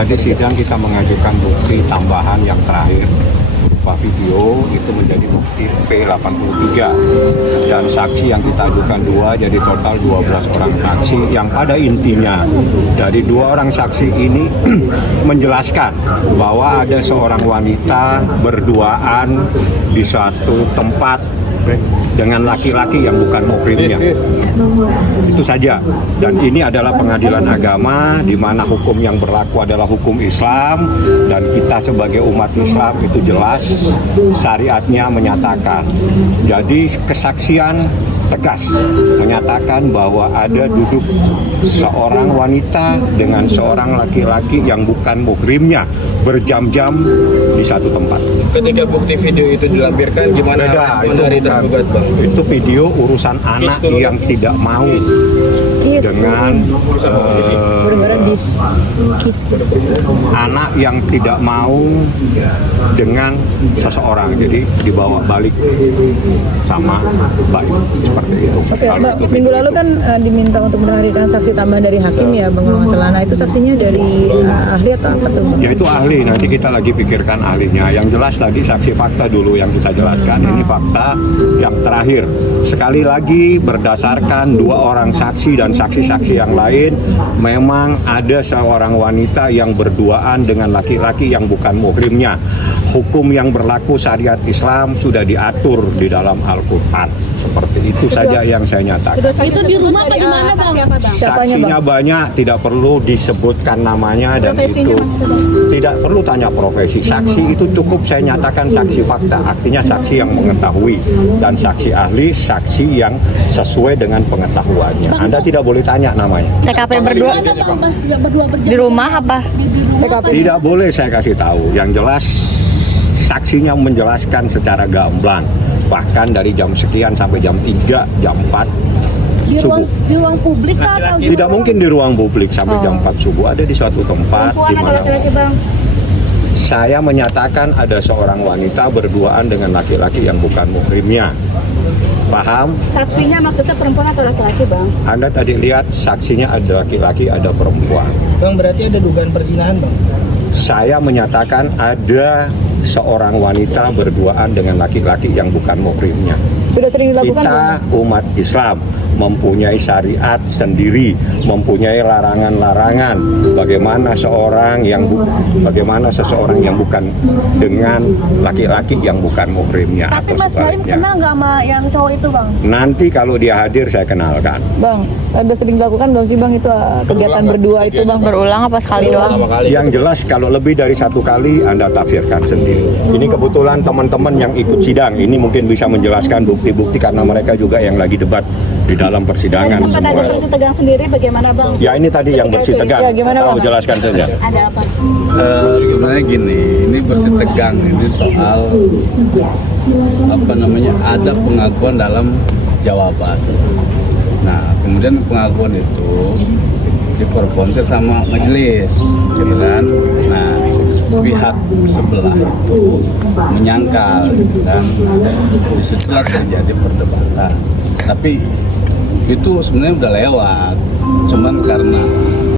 tadi sidang kita mengajukan bukti tambahan yang terakhir berupa video, itu menjadi bukti P83, dan saksi yang kita ajukan 2, jadi total 12 orang saksi yang pada intinya dari 2 orang saksi ini menjelaskan bahwa ada seorang wanita berduaan di suatu tempat dengan laki-laki yang bukan muhrimnya. Itu saja. Dan ini adalah pengadilan agama di mana hukum yang berlaku adalah hukum Islam, dan kita sebagai umat Islam itu jelas syariatnya menyatakan. Jadi kesaksian tegas menyatakan bahwa ada duduk seorang wanita dengan seorang laki-laki yang bukan muhrimnya berjam-jam di satu tempat. Ketika bukti video itu dilampirkan, gimana respon dari tergugat, Bang? Itu video urusan anak yang tidak mau dengan anak yang tidak mau dengan seseorang, jadi dibawa balik sama baik seperti itu. Oke, Mbak, minggu lalu kan diminta untuk menghadirkan saksi tambahan dari hakim ya, Bang Masalah. Nah, itu saksinya dari ahli atau apa tuh, Bang? Ya itu ahli, nanti kita lagi pikirkan ahlinya. Yang jelas tadi saksi fakta dulu yang kita jelaskan, ini fakta yang terakhir. Sekali lagi berdasarkan 2 orang saksi dan saksi-saksi yang lain, memang ada seorang wanita yang berduaan dengan laki-laki yang bukan muhrimnya. Hukum yang berlaku syariat Islam sudah diatur di dalam Al-Quran. Seperti itu saja yang saya nyatakan. Itu di rumah apa di mana, Bang? Saksinya banyak, tidak perlu disebutkan namanya, dan itu tidak perlu tanya profesi. Saksi itu cukup saya nyatakan saksi fakta, artinya saksi yang mengetahui, dan saksi ahli saksi yang sesuai dengan pengetahuannya. Anda tidak boleh tanya namanya. TKP berdua di rumah apa? TKP. Tidak boleh saya kasih tahu. Yang jelas saksinya menjelaskan secara gamblang, bahkan dari jam sekian sampai jam 3, jam 4 subuh. Di ruang publik atau Tidak mungkin di ruang publik sampai jam 4 subuh, ada di suatu tempat di mana saya menyatakan ada seorang wanita berduaan dengan laki-laki yang bukan muhrimnya. Paham? Saksinya maksudnya perempuan atau laki-laki, Bang? Anda tadi lihat saksinya ada laki-laki, ada perempuan. Bang, berarti ada dugaan perzinahan, Bang? Saya menyatakan ada seorang wanita berduaan dengan laki-laki yang bukan muhrimnya. Sudah sering dilakukan, Kita umat Islam mempunyai syariat sendiri, mempunyai larangan-larangan bagaimana seseorang yang bukan dengan laki-laki yang bukan muhrimnya. Tapi atau Mas Barim sebaliknya. kenal nggak sama yang cowok itu, Bang? Nanti kalau dia hadir saya kenalkan. Bang, ada sering dilakukan belum sih, Bang, itu kegiatan berdua itu, Bang? Berulang apa sekali doang? Yang jelas kalau lebih dari 1 kali Anda tafsirkan sendiri. Ini kebetulan teman-teman yang ikut sidang ini mungkin bisa menjelaskan bukti-bukti karena mereka juga yang lagi debat di dalam persidangan. Tadi sempat ada semua. bersih tegang sendiri, bagaimana, Bang? Ya ini tadi yang bersih tegang. Ya, gimana, Bang? Jelaskan saja. Ada apa? Sebenarnya gini, ini bersih tegang ini soal ada pengakuan dalam jawaban. Nah, kemudian pengakuan itu dikonfrontir sama majelis, gitu kan? Nah, pihak sebelah itu menyangkal, dan disitulah terjadi perdebatan. Tapi itu sebenarnya udah lewat, cuman karena